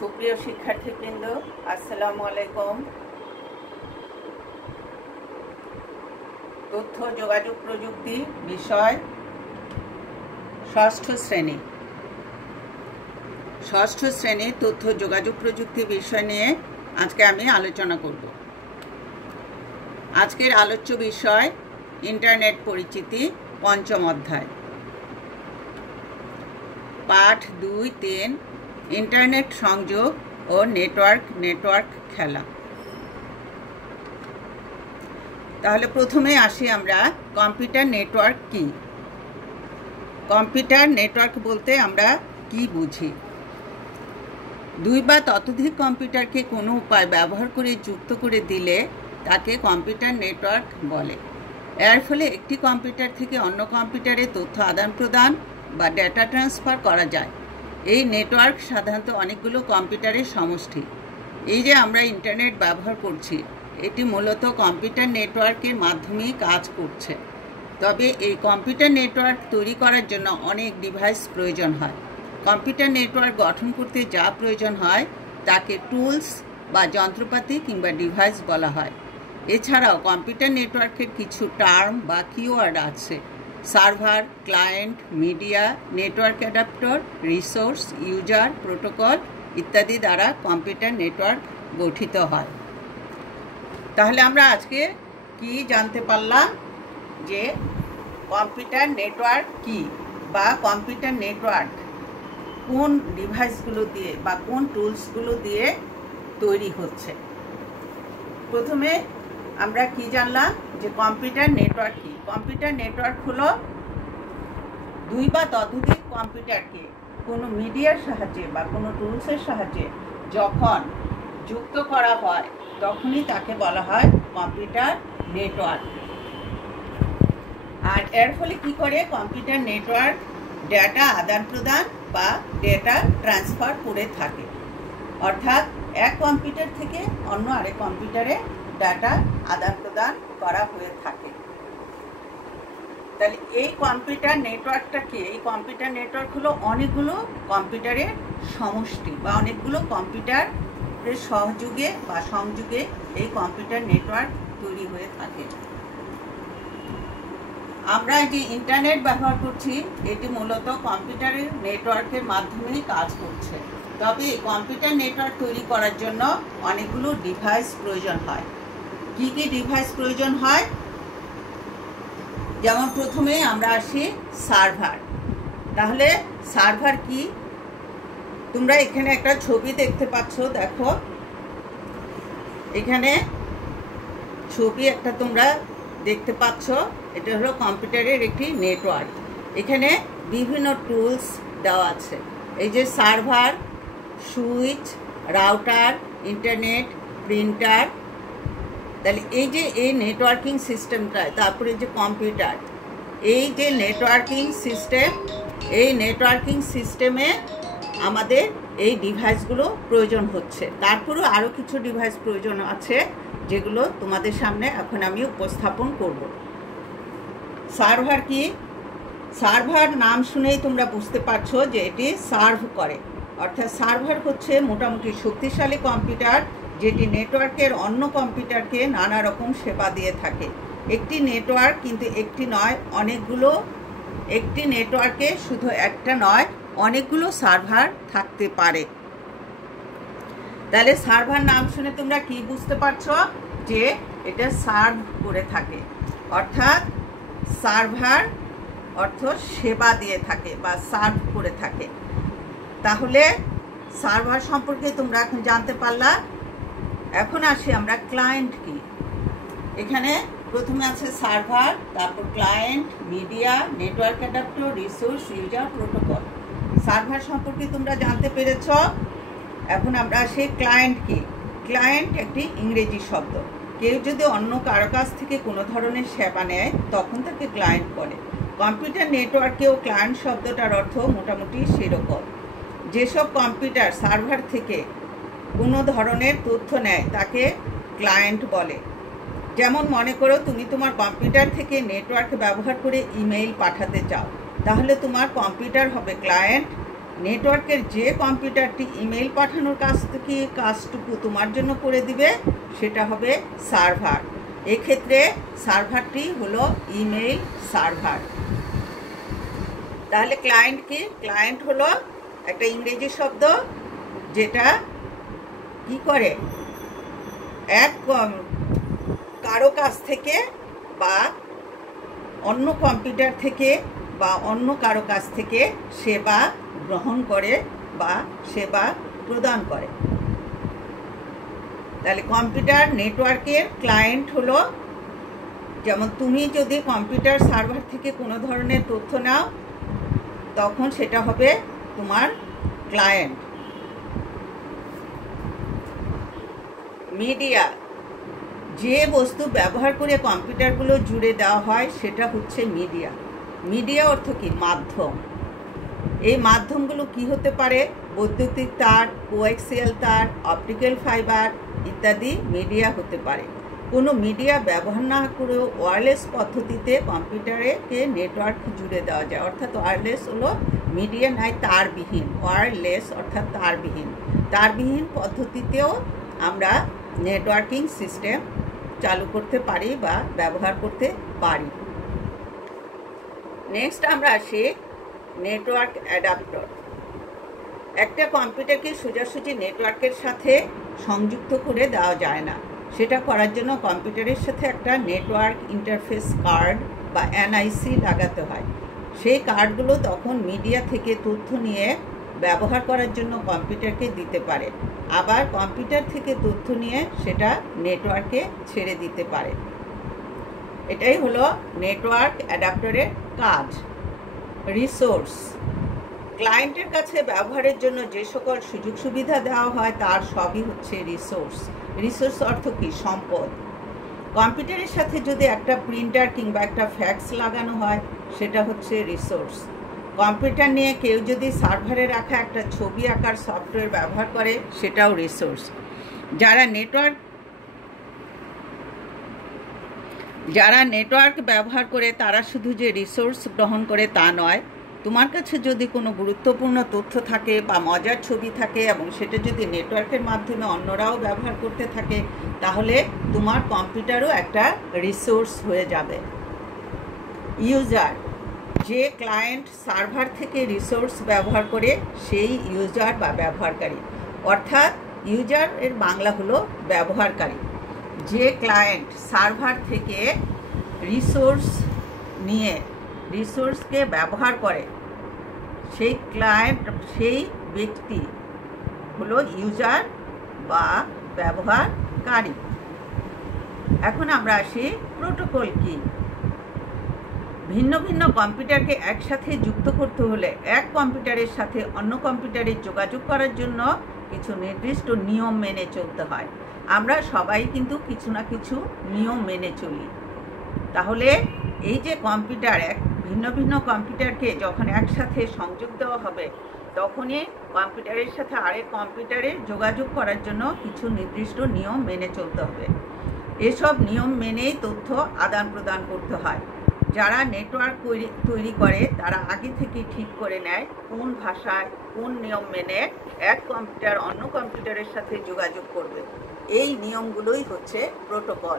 সুপ্রিয় শিক্ষার্থীবৃন্দ, আসসালামু আলাইকুম। তথ্য যোগাযোগ প্রযুক্তি বিষয় ষষ্ঠ শ্রেণী তথ্য যোগাযোগ প্রযুক্তি বিষয় নিয়ে আজকে আমি আলোচনা করব। আজকের আলোচ্য বিষয় ইন্টারনেট পরিচিতি, পঞ্চম অধ্যায়, পাঠ 2-3, ইন্টারনেট সংযোগ ও নেটওয়ার্ক খেলা। তাহলে প্রথমে আসি আমরা কম্পিউটার নেটওয়ার্ক কি। কম্পিউটার নেটওয়ার্ক বলতে আমরা কি বুঝি? দুই বা ততোধিক কম্পিউটারকে কোনো উপায় ব্যবহার করে যুক্ত করে দিলে তাকে কম্পিউটার নেটওয়ার্ক বলে। এর ফলে একটি কম্পিউটার থেকে অন্য কম্পিউটারে তথ্য আদান প্রদান বা ডেটা ট্রান্সফার করা যায়। এই নেটওয়ার্ক সাধারণত অনেকগুলো কম্পিউটারের সমষ্টি। এই যে আমরা ইন্টারনেট ব্যবহার করছি, এটি মূলত কম্পিউটার নেটওয়ার্কের মাধ্যমেই কাজ করছে। তবে এই কম্পিউটার নেটওয়ার্ক তৈরি করার জন্য অনেক ডিভাইস প্রয়োজন হয়। কম্পিউটার নেটওয়ার্ক গঠন করতে যা প্রয়োজন হয় তাকে টুলস বা যন্ত্রপাতি কিংবা ডিভাইস বলা হয়। এছাড়াও কম্পিউটার নেটওয়ার্কের কিছু টার্ম বা কিওয়ার্ড আছে: server, client, media, network adaptor, resource, user, protocol ইত্যাদি দ্বারা কম্পিউটার নেটওয়ার্ক গঠিত হয়। তাহলে আমরা আজকে কি জানতে পারলাম যে কম্পিউটার নেটওয়ার্ক কি, বা কম্পিউটার নেটওয়ার্ক কোন ডিভাইসগুলো দিয়ে বা কোন টুলসগুলো দিয়ে তৈরি হচ্ছে। প্রথমে আমরা কি জানলাম যে কম্পিউটার নেটওয়ার্ক কি। কম্পিউটার নেটওয়ার্ক হলো দুই বা ততোধিক কম্পিউটারকে কোনো মিডিয়ার সাহায্যে বা কোনো টুলসের সাহায্যে যখন যুক্ত করা হয় তখনই তাকে বলা হয় কম্পিউটার নেটওয়ার্ক। আর এর ফলে কি করে কম্পিউটার নেটওয়ার্ক ডেটা আদান প্রদান বা ডেটা ট্রান্সফার করে থাকে, অর্থাৎ এক কম্পিউটার থেকে অন্য আরেক কম্পিউটারে ডাটা আদান প্রদান করা হয়ে থাকে। তাহলে এই কম্পিউটার নেটওয়ার্কটা কি? এই কম্পিউটার নেটওয়ার্ক হলো অনেকগুলো কম্পিউটারের সমষ্টি বা অনেকগুলো কম্পিউটারের সহযোগে বা সংযোগে এই কম্পিউটার নেটওয়ার্ক তৈরি হয়ে থাকে। আমরা যে ইন্টারনেট ব্যবহার করছি এটি মূলত কম্পিউটারের নেটওয়ার্কের মাধ্যমেই কাজ করছে। তবে কম্পিউটার নেটওয়ার্ক তৈরি করার জন্য অনেকগুলো ডিভাইস প্রয়োজন হয়। কি কি ডিভাইস প্রয়োজন হয়? যেমন প্রথমে আমরা আসি সার্ভার। তাহলে সার্ভার কি? তোমরা এখানে একটা ছবি দেখতে পাচ্ছ, দেখো এখানে ছবি একটা তোমরা দেখতে পাচ্ছ। এটা হলো কম্পিউটারের একটি নেটওয়ার্ক। এখানে বিভিন্ন টুলস দেওয়া আছে। এই যে server, switch, router, internet, printer. তাহলে এই যে এই নেটওয়ার্কিং সিস্টেমটা, তারপরে যে কম্পিউটার, এই যে নেটওয়ার্কিং সিস্টেম, এই নেটওয়ার্কিং সিস্টেমে আমাদের এই ডিভাইসগুলো প্রয়োজন হচ্ছে। তারপরেও আরও কিছু ডিভাইস প্রয়োজন আছে যেগুলো তোমাদের সামনে এখন আমি উপস্থাপন করব। সার্ভার কি? সার্ভার নাম শুনেই তোমরা বুঝতে পারছো যে এটি সার্ভ করে, অর্থাৎ সার্ভার হচ্ছে মোটামুটি শক্তিশালী কম্পিউটার যেটি নেটওয়ার্কের অন্য কম্পিউটারকে নানা রকম সেবা দিয়ে থাকে। একটি নেটওয়ার্ক কিন্তু একটি নয়, অনেকগুলো। একটি নেটওয়ার্কে শুধু একটা নয়, অনেকগুলো সার্ভার থাকতে পারে। তাহলে সার্ভার নাম শুনে তোমরা কি বুঝতে পারছো? যে এটা সার্ভ করে থাকে, অর্থাৎ সার্ভার অর্থ সেবা দিয়ে থাকে বা সার্ভ করে থাকে। তাহলে সার্ভার সম্পর্কে তোমরা এখন জানতে পারলা। এখন আসি আমরা ক্লায়েন্ট কি। এখানে প্রথমে আছে সার্ভার, তারপর client, media, network adaptor, resource, user, protocol. Server সম্পর্কে তোমরা জানতে পেরেছ। এখন আমরা আসি ক্লায়েন্ট কি। ক্লায়েন্ট একটি ইংরেজি শব্দ। কেউ যদি অন্য কারো কাছ থেকে কোনো ধরনের সেবা নেয় তখন তাকে ক্লায়েন্ট বলে। কম্পিউটার নেটওয়ার্কেও ক্লায়েন্ট শব্দটার অর্থ মোটামুটি সেরকম। যেসব কম্পিউটার সার্ভার থেকে কোনো ধরনের তথ্য নেয় তাকে ক্লায়েন্ট বলে। যেমন মনে করো তুমি তোমার কম্পিউটার থেকে নেটওয়ার্ক ব্যবহার করে ইমেইল পাঠাতে চাও, তাহলে তোমার কম্পিউটার হবে ক্লায়েন্ট, নেটওয়ার্কের যে কম্পিউটারটি ইমেল পাঠানোর কাজটুকু তোমার জন্য করে দিবে সেটা হবে সার্ভার। এক্ষেত্রে সার্ভারটি হলো ইমেল সার্ভার। তাহলে ক্লায়েন্ট কি? ক্লায়েন্ট হলো একটা ইংরেজি শব্দ যেটা কি করে, কারো কাছ থেকে বা অন্য কম্পিউটার থেকে বা অন্য কারো কাছ থেকে সেবা গ্রহণ করে বা সেবা প্রদান করে। তাহলে কম্পিউটার নেটওয়ার্কের ক্লায়েন্ট হলো, যেমন তুমি যদি কম্পিউটার সার্ভার থেকে কোনো ধরনের তথ্য নাও তখন সেটা হবে তোমার ক্লায়েন্ট। মিডিয়া, যে বস্তু ব্যবহার করে কম্পিউটারগুলো জুড়ে দেওয়া হয় সেটা হচ্ছে মিডিয়া। মিডিয়া অর্থ কি? মাধ্যম। এই মাধ্যমগুলো কি হতে পারে? বৈদ্যুতিক তার, কোয়াক্সিয়াল তার, অপটিক্যাল ফাইবার ইত্যাদি মিডিয়া হতে পারে। কোনো মিডিয়া ব্যবহার না করেও ওয়্যারলেস পদ্ধতিতে কম্পিউটারকে নেটওয়ার্ক জুড়ে দেওয়া যায়। অর্থাৎ ওয়্যারলেস হলো মিডিয়া নাই তারবিহীন, ওয়্যারলেস অর্থাৎ তারবিহীন। তারবিহীন পদ্ধতিতেও আমরা নেটওয়ার্কিং সিস্টেম চালু করতে পারি বা ব্যবহার করতে পারি। নেক্সট আমরা আসি নেটওয়ার্ক অ্যাডাপ্টার। একটা কম্পিউটারকে সোজাসুজি নেটওয়ার্কের সাথে সংযুক্ত করে দেওয়া যায় না। সেটা করার জন্য কম্পিউটারের সাথে একটা নেটওয়ার্ক ইন্টারফেস কার্ড বা এনআইসি লাগাতে হয়। সেই কার্ডগুলো তখন মিডিয়া থেকে তথ্য নিয়ে ব্যবহার করার জন্য কম্পিউটারকে দিতে পারে, আবার কম্পিউটার থেকে তথ্য নিয়ে সেটা নেটওয়ার্কে ছেড়ে দিতে পারে। এটাই হলো নেটওয়ার্ক অ্যাডাপ্টারের কাজ। রিসোর্স, ক্লায়েন্টের কাছে ব্যবহারের জন্য যে সকল সুযোগ সুবিধা দেওয়া হয় তার সবই হচ্ছে রিসোর্স। রিসোর্স অর্থ কি? সম্পদ। কম্পিউটারের সাথে যদি একটা প্রিন্টার কিংবা একটা ফ্যাক্স লাগানো হয় সেটা হচ্ছে রিসোর্স। কম্পিউটার নিয়ে কেউ যদি সার্ভারে রাখা একটা ছবি আঁকার সফটওয়্যার ব্যবহার করে সেটাও রিসোর্স। যারা নেটওয়ার্ক ব্যবহার করে তারা শুধু যে রিসোর্স গ্রহণ করে তা নয়, তোমার কাছে যদি কোনো গুরুত্বপূর্ণ তথ্য থাকে বা মজার ছবি থাকে এবং সেটা যদি নেটওয়ার্কের মাধ্যমে অন্যরাও ব্যবহার করতে থাকে তাহলে তোমার কম্পিউটারও একটা রিসোর্স হয়ে যাবে। ইউজার, যে ক্লায়েন্ট সার্ভার থেকে রিসোর্স ব্যবহার করে সেই ইউজার বা ব্যবহারকারী। অর্থাৎ ইউজার এর বাংলা হলো ব্যবহারকারী। যে ক্লায়েন্ট সার্ভার থেকে রিসোর্স নিয়ে রিসোর্সকে ব্যবহার করে সেই ব্যক্তি হলো ইউজার বা ব্যবহারকারী। এখন আমরা আসি প্রোটোকল কি। ভিন্ন ভিন্ন কম্পিউটারকে একসাথে যুক্ত করতে হলে এক কম্পিউটারের সাথে অন্য কম্পিউটারে যোগাযোগ করার জন্য কিছু নির্দিষ্ট নিয়ম মেনে চলতে হয়। আমরা সবাই কিন্তু কিছু না কিছু নিয়ম মেনে চলি। তাহলে এই যে কম্পিউটার, ভিন্ন ভিন্ন কম্পিউটারকে যখন একসাথে সংযোগ দেওয়া হবে তখনই কম্পিউটারের সাথে আরেক কম্পিউটারে যোগাযোগ করার জন্য কিছু নির্দিষ্ট নিয়ম মেনে চলতে হবে। এসব নিয়ম মেনেই তথ্য আদান প্রদান করতে হয়। যারা নেটওয়ার্ক তৈরি করে তারা আগে থেকে ঠিক করে নেয় কোন ভাষায় কোন নিয়ম মেনে এক কম্পিউটার অন্য কম্পিউটারের সাথে যোগাযোগ করবে। এই নিয়মগুলোই হচ্ছে প্রোটোকল।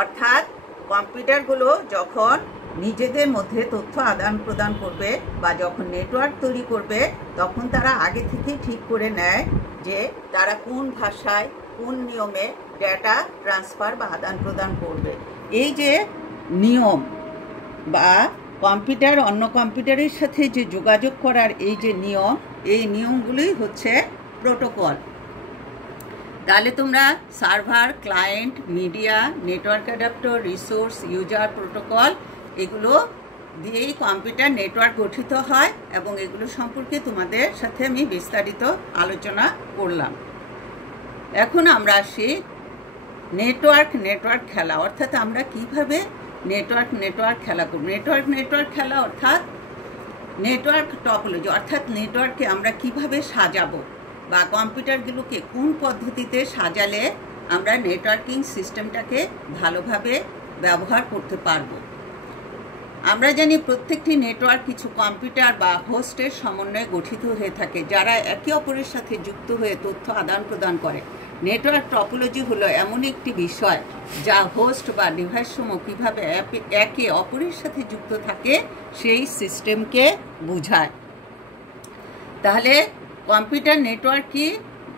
অর্থাৎ কম্পিউটারগুলো যখন নিজেদের মধ্যে তথ্য আদান প্রদান করবে বা যখন নেটওয়ার্ক তৈরি করবে তখন তারা আগে থেকেই ঠিক করে নেয় যে তারা কোন ভাষায় কোন নিয়মে ডেটা ট্রান্সফার বা আদান প্রদান করবে। এই যে নিয়ম বা কম্পিউটার অন্য কম্পিউটারের সাথে যে যোগাযোগ করার এই যে নিয়ম, এই নিয়মগুলোই হচ্ছে প্রোটোকল। তাহলে তোমরা server, client, media, network adapter, resource, user, protocol এগুলো দিয়েই কম্পিউটার নেটওয়ার্ক গঠিত হয় এবং এগুলো সম্পর্কে তোমাদের সাথে আমি বিস্তারিত আলোচনা করলাম। এখন আমরা আসি নেটওয়ার্ক খেলা, অর্থাৎ আমরা কিভাবে নেটওয়ার্ক খেলা করব। নেটওয়ার্ক খেলা অর্থাৎ নেটওয়ার্ক টপোলজি, অর্থাৎ নেটওয়ার্ককে আমরা কিভাবে সাজাবো বা কম্পিউটারগুলোকে কোন পদ্ধতিতে সাজালে আমরা নেটওয়ার্কিং সিস্টেমটাকে ভালোভাবে ব্যবহার করতে পারবো। আমরা জানি প্রত্যেকটি নেটওয়ার্ক কিছু কম্পিউটার বা হোস্টের সমন্বয়ে গঠিত হয়ে থাকে, যারা একে অপরের সাথে যুক্ত হয়ে তথ্য আদান প্রদান করে। নেটওয়ার্ক টপোলজি হলো এমন একটি বিষয় যা হোস্ট বা ডিভাইসসমূহ কীভাবে একে অপরের সাথে যুক্ত থাকে সেই সিস্টেমকে বোঝায়। তাহলে কম্পিউটার নেটওয়ার্ক কি,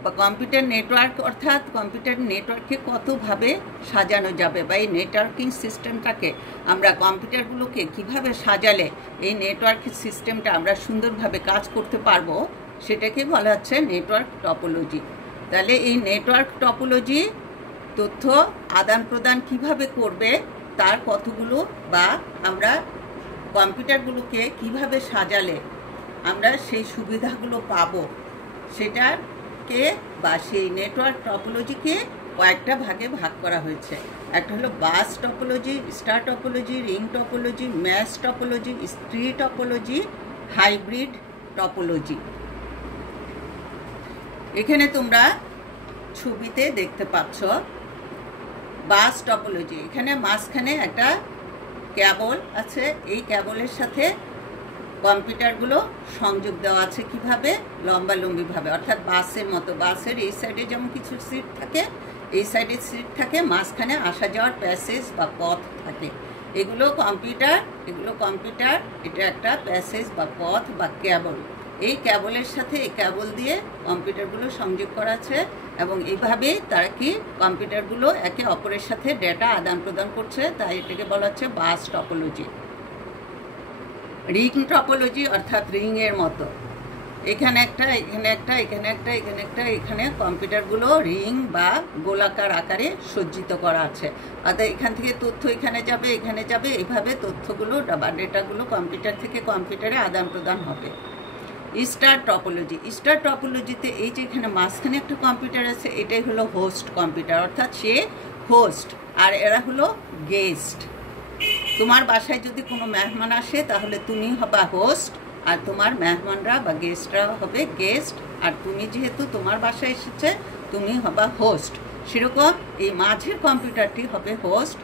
বা কম্পিউটার নেটওয়ার্ক অর্থাৎ কম্পিউটার নেটওয়ার্ককে কতভাবে সাজানো যাবে, বা এই নেটওয়ার্কিং সিস্টেমটাকে আমরা কম্পিউটারগুলোকে কিভাবে সাজালে এই নেটওয়ার্ক সিস্টেমটা আমরা সুন্দরভাবে কাজ করতে পারবো, সেটাকে বলা হচ্ছে নেটওয়ার্ক টপোলজি। তাহলে এই নেটওয়ার্ক টপোলজি তথ্য আদান প্রদান কিভাবে করবে তার কতগুলো, বা আমরা কম্পিউটারগুলোকে কিভাবে সাজালে আমরা সেই সুবিধাগুলো পাবো, সেটাকে বা সেই নেটওয়ার্ক টপোলজিকে কয়েকটা ভাগে ভাগ করা হয়েছে। একটা হলো bus topology, star topology, ring topology, mash topology, tree topology, hybrid topology. এখানে তোমরা ছবিতে দেখতে পাচ্ছ বাস টপোলজি। এখানে মাঝখানে একটা কেবল আছে, এই কেবলের সাথে কম্পিউটারগুলো সংযোগ দেওয়া আছে কিভাবে, লম্বালম্বিভাবে, অর্থাৎ বাসের মতো। বাসের এই সাইডে যেমন কিছু সিট থাকে, এই সাইডে সিট থাকে, মাঝখানে আসা যাওয়ার প্যাসেজ বা পথ থাকে। এগুলো কম্পিউটার, এটা একটা প্যাসেজ বা পথ বা কেবল। এই কেবলের সাথে এই কেবল দিয়ে কম্পিউটারগুলো সংযোগ করা আছে, এবং এইভাবে তারা কি কম্পিউটারগুলো একে অপরের সাথে ডেটা আদান প্রদান করছে, তাই এটাকে বলা হচ্ছে বাস টপোলজি। রিং টপোলজি অর্থাৎ রিংয়ের মতো, এখানে একটা, এখানে একটা, এখানে একটা, এখানে একটা, এখানে কম্পিউটারগুলো রিং বা গোলাকার আকারে সজ্জিত করা আছে। অর্থাৎ এখান থেকে তথ্য এখানে যাবে, এখানে যাবে, এইভাবে তথ্যগুলো বা ডেটাগুলো কম্পিউটার থেকে কম্পিউটারে আদান প্রদান হবে। স্টার টপোলজি, স্টার টপোলজিতে এই যে এখানে মাঝখানে একটা কম্পিউটার আছে, এটাই হলো হোস্ট কম্পিউটার, অর্থাৎ সে হোস্ট আর এরা হলো গেস্ট। তোমার বাসায় যদি কোনো মেহমান আসে তাহলে তুমি হবা হোস্ট, আর তোমার মেহমানরা বা গেস্টরা হবে গেস্ট, আর তুমি যেহেতু তোমার বাসায় এসেছে তুমি হবা হোস্ট। সেরকম এই মাঝের কম্পিউটারটি হবে হোস্ট,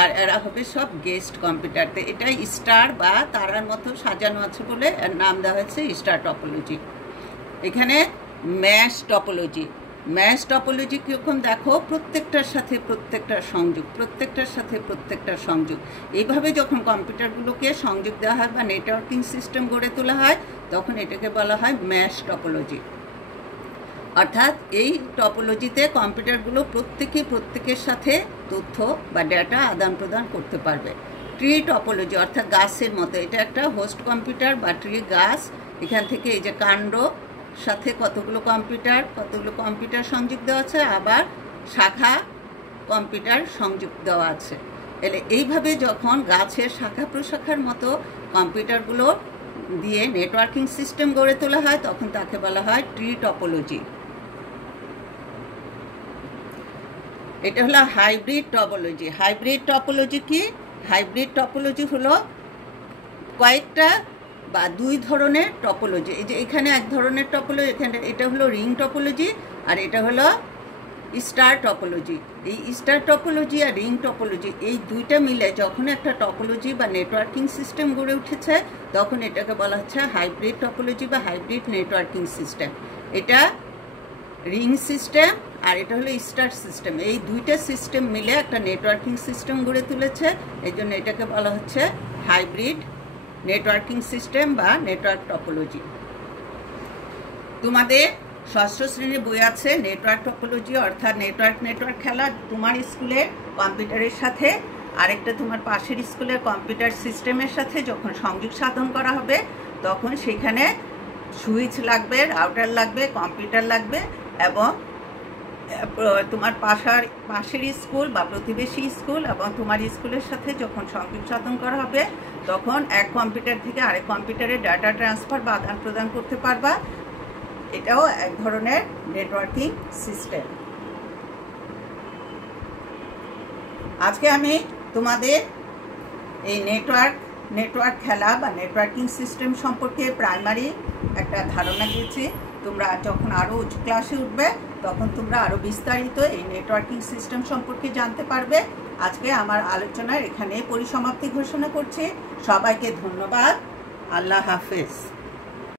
আর এরা হবে সব গেস্ট কম্পিউটারতে। এটাই স্টার বা তারার মতো সাজানো আছে বলে এর নাম দেওয়া হয়েছে স্টার টপোলজি। এখানে ম্যাশ টপোলজি, ম্যাশ টপোলজি কীরকম দেখো, প্রত্যেকটার সাথে প্রত্যেকটার সংযোগ, প্রত্যেকটার সাথে প্রত্যেকটার সংযোগ। এইভাবে যখন কম্পিউটারগুলোকে সংযোগ দেওয়া হয় বা নেটওয়ার্কিং সিস্টেম গড়ে তোলা হয়, তখন এটাকে বলা হয় ম্যাশ টপোলজি। অর্থাৎ এই টপোলজিতে কম্পিউটারগুলো প্রত্যেকের সাথে তথ্য বা ডেটা আদান প্রদান করতে পারবে। ট্রি টপোলজি অর্থাৎ গাছের মতো, এটা একটা হোস্ট কম্পিউটার বা ট্রি গাছ। এখান থেকে এই যে কাণ্ড সাথে কতগুলো কম্পিউটার সংযোগ দেওয়া আছে, আবার শাখা কম্পিউটার সংযোগ দেওয়া আছে। এলে এইভাবে যখন গাছের শাখা প্রশাখার মতো কম্পিউটারগুলো দিয়ে নেটওয়ার্কিং সিস্টেম গড়ে তোলা হয়, তখন তাকে বলা হয় ট্রি টপোলজি। এটা হলো হাইব্রিড টপোলজি। হাইব্রিড টপোলজি কি? হাইব্রিড টপোলজি হলো কয়েকটা বা দুই ধরনের টপোলজি। এই যে এখানে এক ধরনের টপোলজি, এখানে এটা হলো রিং টপোলজি, আর এটা হলো স্টার টপোলজি। এই স্টার টপোলজি আর রিং টপোলজি এই দুইটা মিলে যখন একটা টপোলজি বা নেটওয়ার্কিং সিস্টেম গড়ে উঠেছে, তখন এটাকে বলা হচ্ছে হাইব্রিড টপোলজি বা হাইব্রিড নেটওয়ার্কিং সিস্টেম। এটা রিং সিস্টেম আর এটা হলো স্টার সিস্টেম, এই দুইটা সিস্টেম মিলে একটা নেটওয়ার্কিং সিস্টেম গড়ে তুলেছে, এই জন্য এটাকে বলা হচ্ছে হাইব্রিড নেটওয়ার্কিং সিস্টেম বা নেটওয়ার্ক টপোলজি। তোমাদের ষষ্ঠ শ্রেণীর বই আছে নেটওয়ার্ক টপোলজি, অর্থাৎ নেটওয়ার্ক খেলা। তোমার স্কুলের কম্পিউটারের সাথে আরেকটা তোমার পাশের স্কুলের কম্পিউটার সিস্টেমের সাথে যখন সংযোগ সাধন করা হবে, তখন সেখানে সুইচ লাগবে, রাউটার লাগবে, কম্পিউটার লাগবে, এবং তোমার পাশের স্কুল বা প্রতিবেশী স্কুল এবং তোমার স্কুলের সাথে যখন সংযোগ সাধন করা হবে, তখন এক কম্পিউটার থেকে আরেক কম্পিউটারে ডাটা ট্রান্সফার বা আদান প্রদান করতে পারবা। এটাও এক ধরনের নেটওয়ার্কিং সিস্টেম। আজকে আমি তোমাদের এই নেটওয়ার্ক খেলা বা নেটওয়ার্কিং সিস্টেম সম্পর্কে প্রাইমারি একটা ধারণা দিয়েছি। তোমরা যখন আরও উঁচু ক্লাসে উঠবে তখন তোমরা আরও বিস্তারিত এই নেটওয়ার্কিং সিস্টেম সম্পর্কে জানতে পারবে। আজকে আমার আলোচনার এখানে পরিসমাপ্তি ঘোষণা করছি। সবাইকে ধন্যবাদ। আল্লাহ হাফেজ।